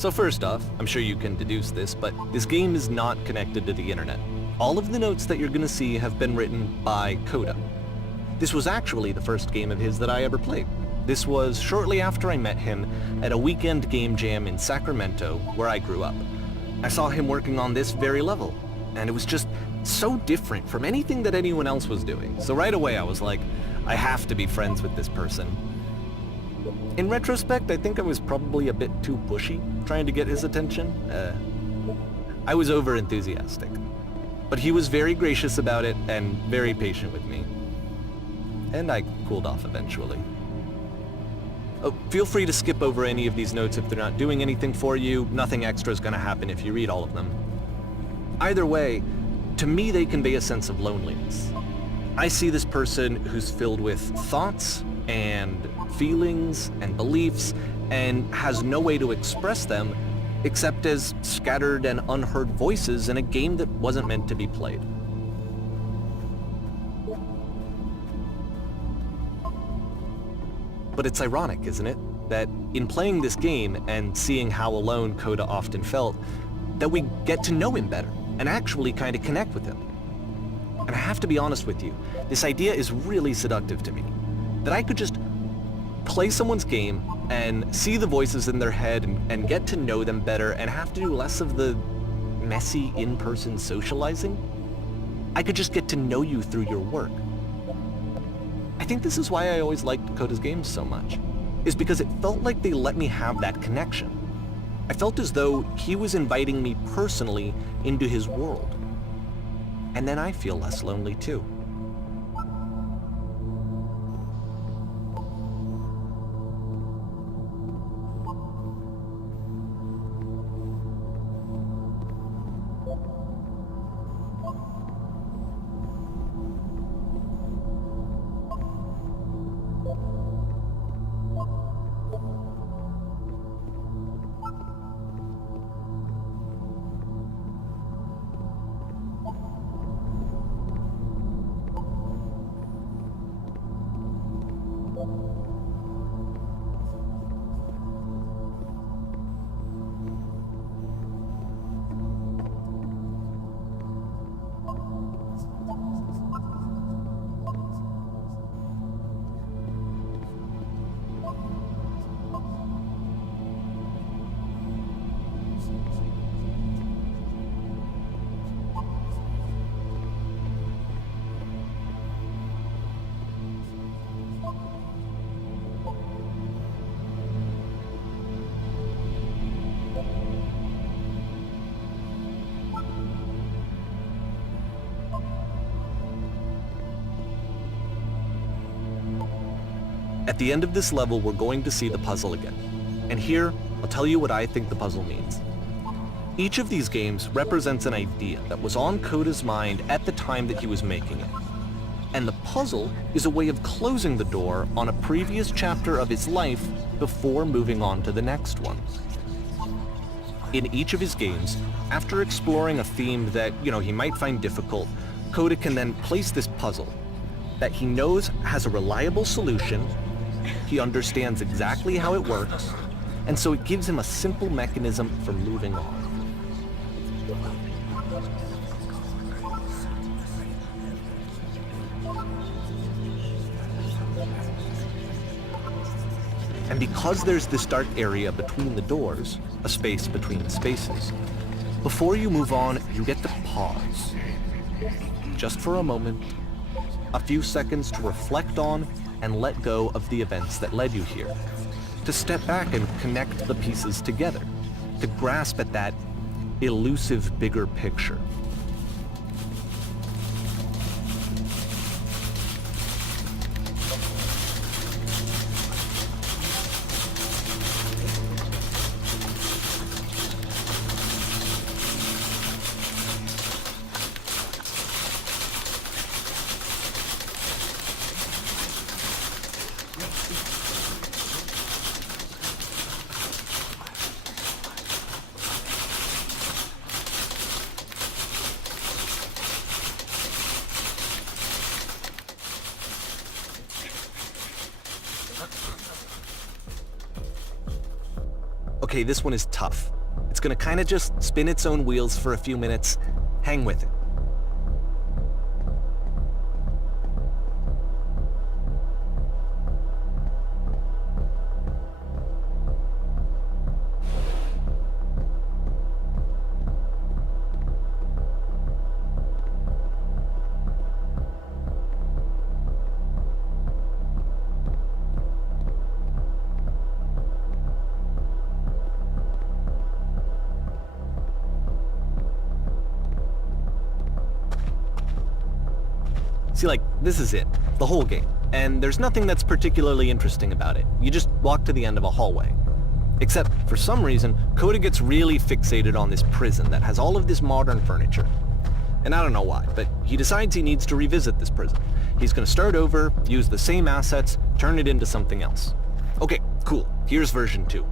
So first off, I'm sure you can deduce this, but this game is not connected to the internet. All of the notes that you're gonna see have been written by Coda. This was actually the first game of his that I ever played. This was shortly after I met him at a weekend game jam in Sacramento, where I grew up. I saw him working on this very level, and it was just so different from anything that anyone else was doing. So right away I was like, I have to be friends with this person. In retrospect, I think I was probably a bit too pushy, trying to get his attention. I was over-enthusiastic. But he was very gracious about it and very patient with me. And I cooled off eventually. Oh, feel free to skip over any of these notes if they're not doing anything for you. Nothing extra is going to happen if you read all of them. Either way, to me they convey a sense of loneliness. I see this person who's filled with thoughts and feelings and beliefs and has no way to express them except as scattered and unheard voices in a game that wasn't meant to be played. But it's ironic, isn't it, that in playing this game and seeing how alone Coda often felt, that we get to know him better and actually kind of connect with him. And I have to be honest with you, this idea is really seductive to me. That I could just play someone's game and see the voices in their head and get to know them better and have to do less of the messy in-person socializing. I could just get to know you through your work. I think this is why I always liked Coda's games so much, is because it felt like they let me have that connection. I felt as though he was inviting me personally into his world. And then I feel less lonely too. At the end of this level, we're going to see the puzzle again. And here, I'll tell you what I think the puzzle means. Each of these games represents an idea that was on Coda's mind at the time that he was making it. And the puzzle is a way of closing the door on a previous chapter of his life before moving on to the next one. In each of his games, after exploring a theme that, he might find difficult, Coda can then place this puzzle that he knows has a reliable solution, he understands exactly how it works, and so it gives him a simple mechanism for moving on. And because there's this dark area between the doors, a space between spaces, before you move on, you get to pause. Just for a moment, a few seconds to reflect on and let go of the events that led you here. To step back and connect the pieces together. To grasp at that elusive bigger picture. Okay, this one is tough. It's gonna kinda just spin its own wheels for a few minutes. Hang with it. See, like, this is it. The whole game. And there's nothing that's particularly interesting about it. You just walk to the end of a hallway. Except, for some reason, Coda gets really fixated on this prison that has all of this modern furniture. And I don't know why, but he decides he needs to revisit this prison. He's gonna start over, use the same assets, turn it into something else. Okay, cool. Here's version 2.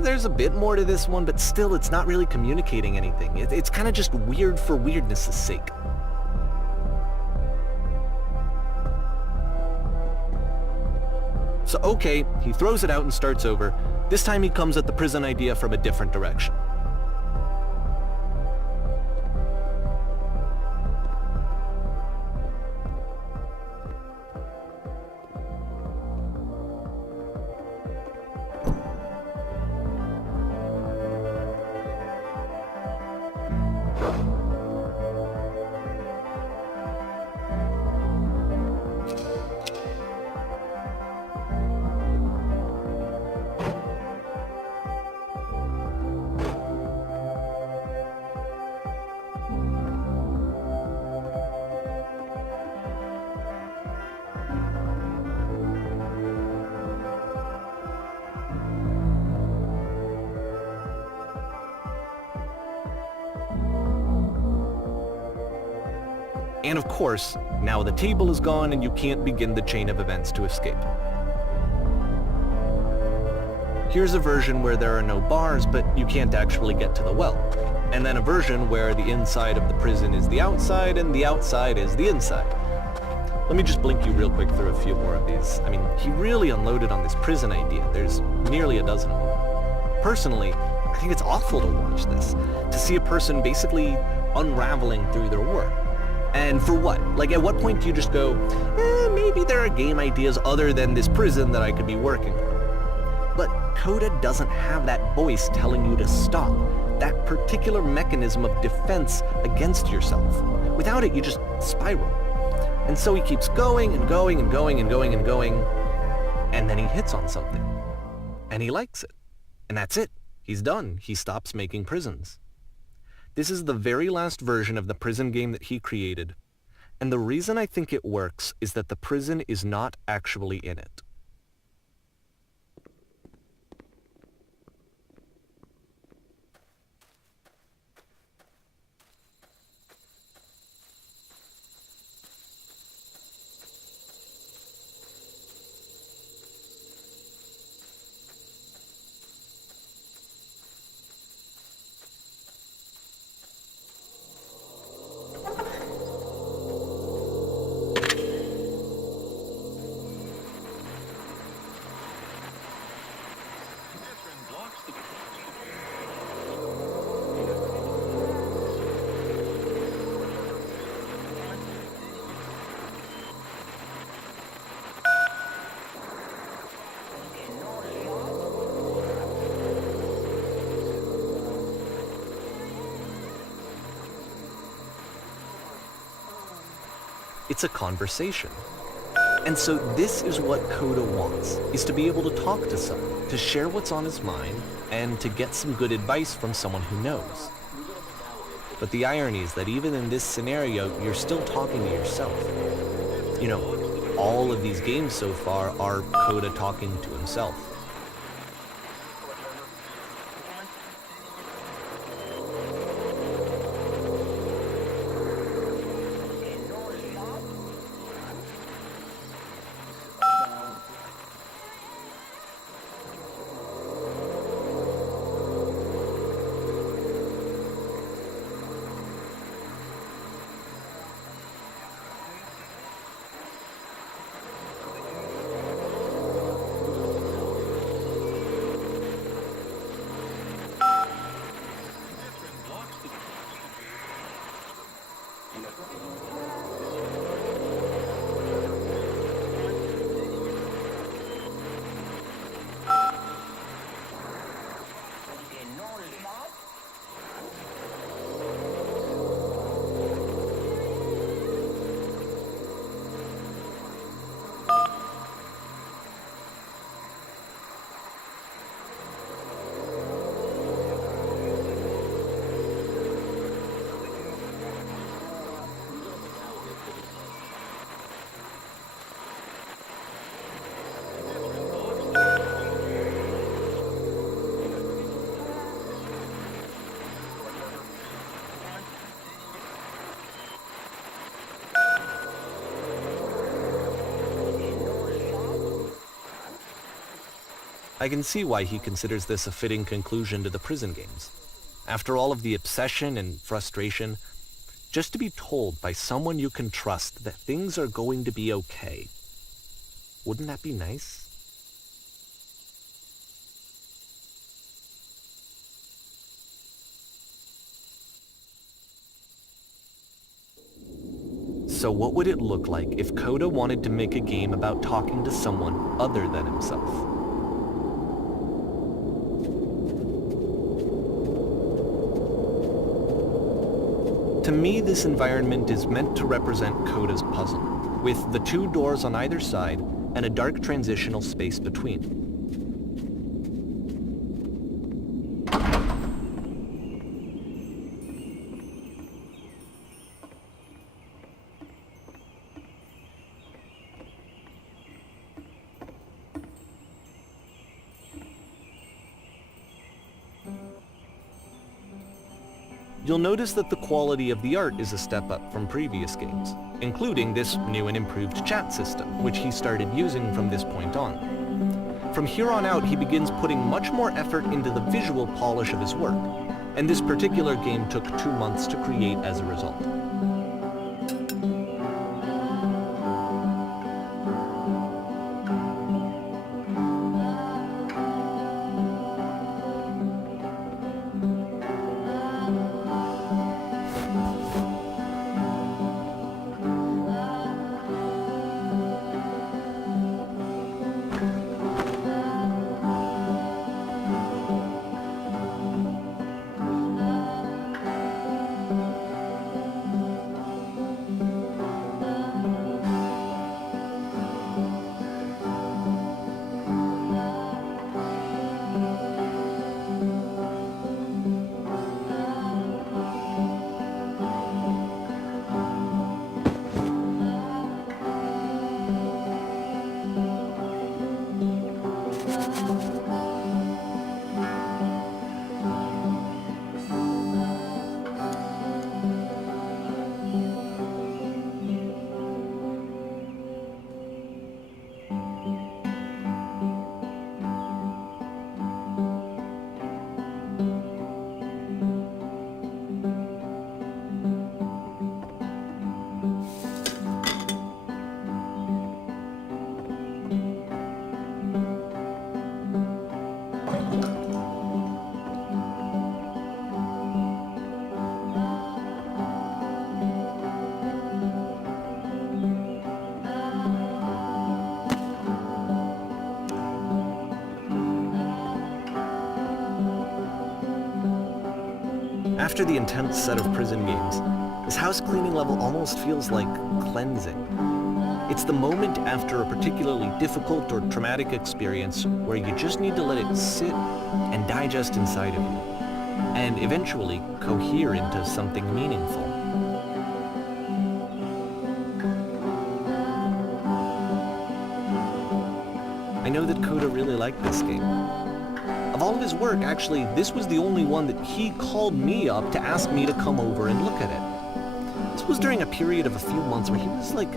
There's a bit more to this one, but still it's not really communicating anything. It's kind of just weird for weirdness' sake. So okay, he throws it out and starts over. This time he comes at the prison idea from a different direction. And of course, now the table is gone and you can't begin the chain of events to escape. Here's a version where there are no bars, but you can't actually get to the well. And then a version where the inside of the prison is the outside and the outside is the inside. Let me just blink you real quick through a few more of these. I mean, he really unloaded on this prison idea. There's nearly a dozen of them. Personally, I think it's awful to watch this, to see a person basically unraveling through their work. And for what? Like, at what point do you just go, maybe there are game ideas other than this prison that I could be working on? But Coda doesn't have that voice telling you to stop, that particular mechanism of defense against yourself. Without it, you just spiral. And so he keeps going and going and going and going and going, and then he hits on something. And he likes it. And that's it. He's done. He stops making prisons. This is the very last version of the prison game that he created, and the reason I think it works is that the prison is not actually in it. It's a conversation. And so this is what Coda wants, is to be able to talk to someone, to share what's on his mind, and to get some good advice from someone who knows. But the irony is that even in this scenario, you're still talking to yourself. You know, all of these games so far are Coda talking to himself. I can see why he considers this a fitting conclusion to the prison games. After all of the obsession and frustration, just to be told by someone you can trust that things are going to be okay. Wouldn't that be nice? So what would it look like if Coda wanted to make a game about talking to someone other than himself? To me, this environment is meant to represent Coda's puzzle, with the two doors on either side and a dark transitional space between. You'll notice that the quality of the art is a step up from previous games, including this new and improved chat system, which he started using from this point on. From here on out, he begins putting much more effort into the visual polish of his work, and this particular game took 2 months to create as a result. After the intense set of prison games, This house cleaning level almost feels like cleansing. It's the moment after a particularly difficult or traumatic experience where you just need to let it sit and digest inside of you, and eventually cohere into something meaningful. I know that Coda really liked this game. Of all of his work, actually, this was the only one that he called me up to ask me to come over and look at it. This was during a period of a few months where he was like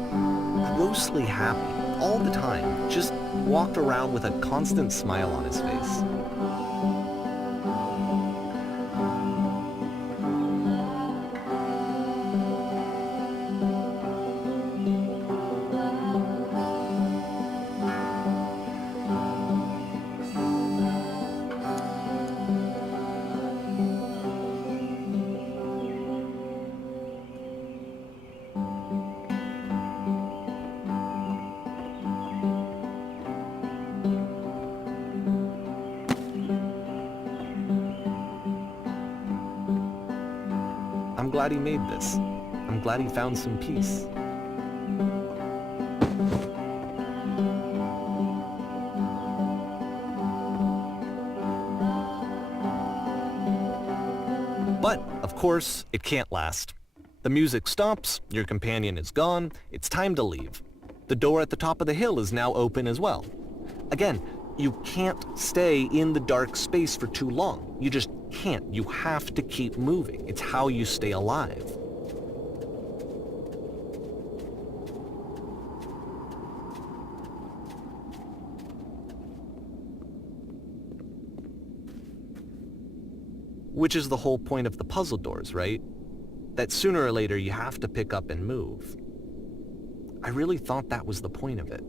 grossly happy all the time, just walked around with a constant smile on his face. I'm glad he made this. I'm glad he found some peace. But, of course, it can't last. The music stops, your companion is gone, it's time to leave. The door at the top of the hill is now open as well. Again, you can't stay in the dark space for too long. You just can't. You have to keep moving. It's how you stay alive. Which is the whole point of the puzzle doors, right? That sooner or later you have to pick up and move. I really thought that was the point of it.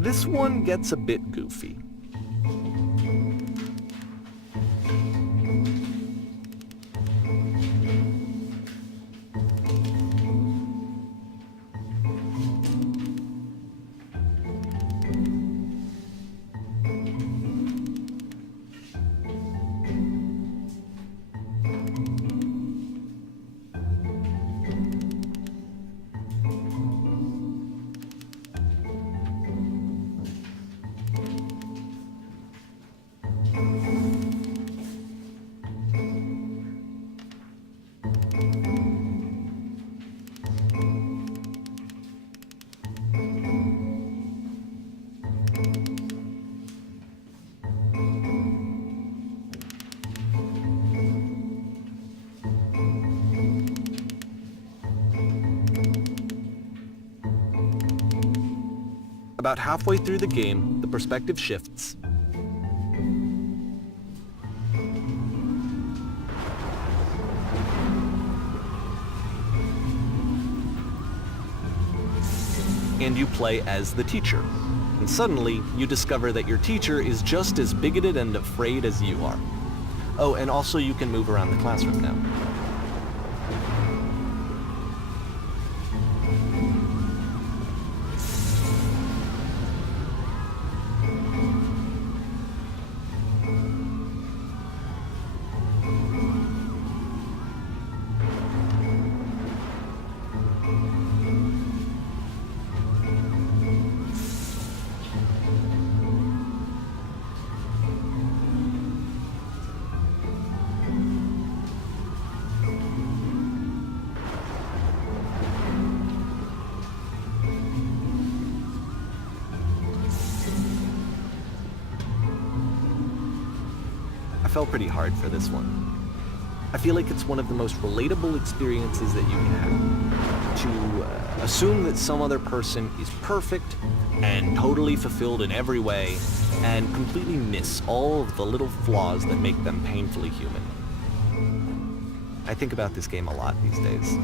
This one gets a bit goofy. About halfway through the game, the perspective shifts. And you play as the teacher. And suddenly, you discover that your teacher is just as bigoted and afraid as you are. Oh, and also you can move around the classroom now. I fell pretty hard for this one. I feel like it's one of the most relatable experiences that you can have. To assume that some other person is perfect and totally fulfilled in every way, and completely miss all of the little flaws that make them painfully human. I think about this game a lot these days.